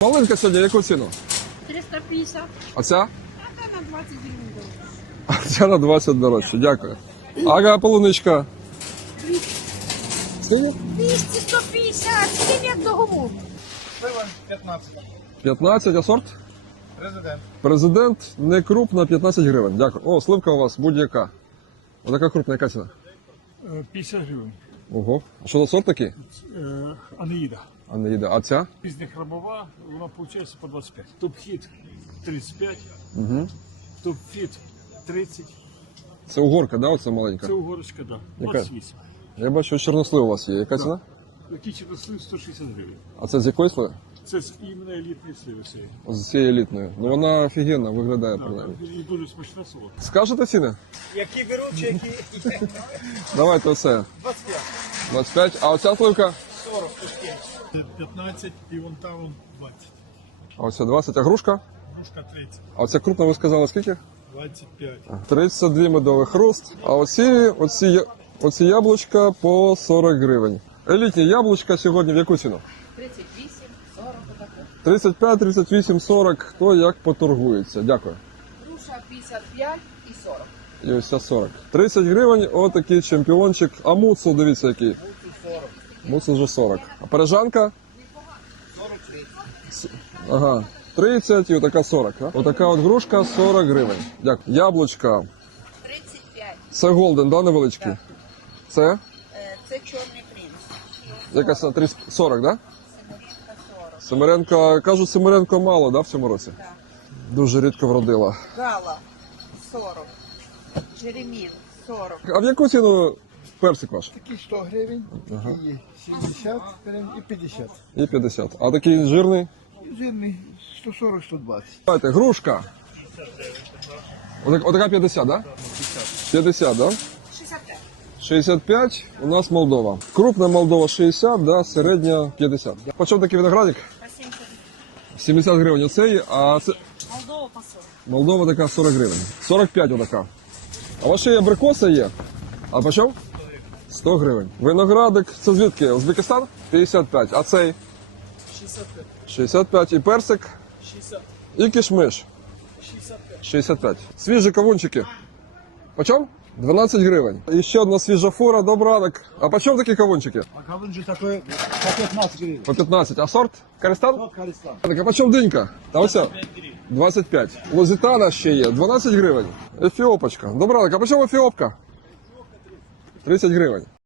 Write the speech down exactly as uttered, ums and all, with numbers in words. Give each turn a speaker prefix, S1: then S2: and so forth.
S1: Малинка сьогодні яку ціну?
S2: триста п'ятдесят.
S1: А ця?
S2: А та на двадцять гривень дорожче.
S1: А ця на двадцять дорожче, дякую. Ага, полуничка. Скільки?
S2: двісті, сто п'ятдесят, скинь як договор.
S3: Слива п'ятнадцять.
S1: п'ятнадцять, а сорт?
S3: Президент.
S1: Президент не крупна, п'ятнадцять гривень. Дякую. О, сливка у вас будь-яка. Отака крупна, яка ціна?
S4: п'ятдесят гривень.
S1: Ого. А що за сорт такий?
S4: Е, Анеїда.
S1: А не їде. А ця?
S4: Пізня храбова, вона виходить по двадцять п'ять. Топ-хіт тридцять п'ять,
S1: Угу.
S4: топ-фіт тридцять.
S1: Це угорка, да, оце маленька?
S4: Це угорочка, да.
S1: Яка?
S4: двадцять вісім.
S1: Я бачу, чорнослив у вас є. Яка ціна?
S4: Такі чорнослив сто шістдесят гривень.
S1: А це з якої сливи?
S4: Це з іменно елітної сливи цієї.
S1: З цієї елітної. Ну вона офігенно виглядає,
S4: Да,
S1: принаймні.
S4: і дуже смачна солодка.
S1: Скажете ціни?
S3: Які беруть, чи які?
S1: Давайте оце.
S3: двадцять п'ять.
S1: двадцять п'ять. А оця сливка?
S3: сорок, п'ять.
S4: п'ятнадцять і вон там двадцять.
S1: А оця двадцять. А грушка?
S4: Грушка тридцять.
S1: А оця крупна ви сказали скільки?
S4: двадцять п'ять.
S1: тридцять два медовий хруст. А оці, оці, я- оці яблучка по сорок гривень. Елітні яблучка сьогодні в яку ціну?
S2: тридцять вісім, сорок отако.
S1: тридцять п'ять, тридцять вісім, сорок. Хто як поторгується. Дякую.
S2: Груша п'ятдесят п'ять і сорок.
S1: І ось ця сорок. тридцять гривень, отакий чемпіончик. А муцу, дивіться який. Муцу вже сорок. А пережанка? С- Ага. тридцять і отака сорок. А? Отака от грушка сорок гривень. Дякую. Яблучка.
S2: тридцять п'ять.
S1: Це голден, да, невеличкий? Це?
S2: Е, Це чорний принц.
S1: Якась на тридцять, сорок, да?
S2: Семерінка сорок.
S1: Семеренко, кажуть, Семеренко мало, да, в цьому році?
S2: Так.
S1: Дуже рідко вродила.
S2: Гала сорок. Джеремін сорок.
S1: А в яку ціну персик ваш?
S3: Такі сто гривень, такі сімдесят гривень і п'ятдесят.
S1: І п'ятдесят. А такий жирний?
S3: Жирний сто сорок, сто двадцять.
S1: Давайте, грушка. Отак- Отака п'ятдесят, да? п'ятдесят, да?
S2: шістдесят п'ять.
S1: шістдесят п'ять, у нас Молдова. Крупна Молдова шістдесят, да, середня п'ятдесят. По чому такий виноградик?
S2: По сімдесят.
S1: сімдесят гривень оцей, а це
S2: Молдова по сорок.
S1: Молдова така сорок гривень. сорок п'ять отака. А у вас ще є абрикоса є? А по чому? сто гривень. Виноградик, це звідки? Узбекистан? п'ятдесят п'ять. А цей?
S3: шістдесят п'ять.
S1: шістдесят п'ять. І персик?
S3: шістдесят.
S1: І кишмиш?
S3: шістдесят п'ять.
S1: шістдесят п'ять. Свіжі кавунчики. По чому? дванадцять гривень. І ще одна свіжа фура, добранок. А по чому такі кавунчики?
S3: А кавун же такой по п'ятнадцять гривень.
S1: По п'ятнадцять. А сорт? Каристан?
S3: От Каристан.
S1: Так, а по чому динька? Та оця? двадцять п'ять. Лозитана ще є, дванадцять гривень. Ефіопочка. Добранок, а по чому ефіопка? тридцять гривень.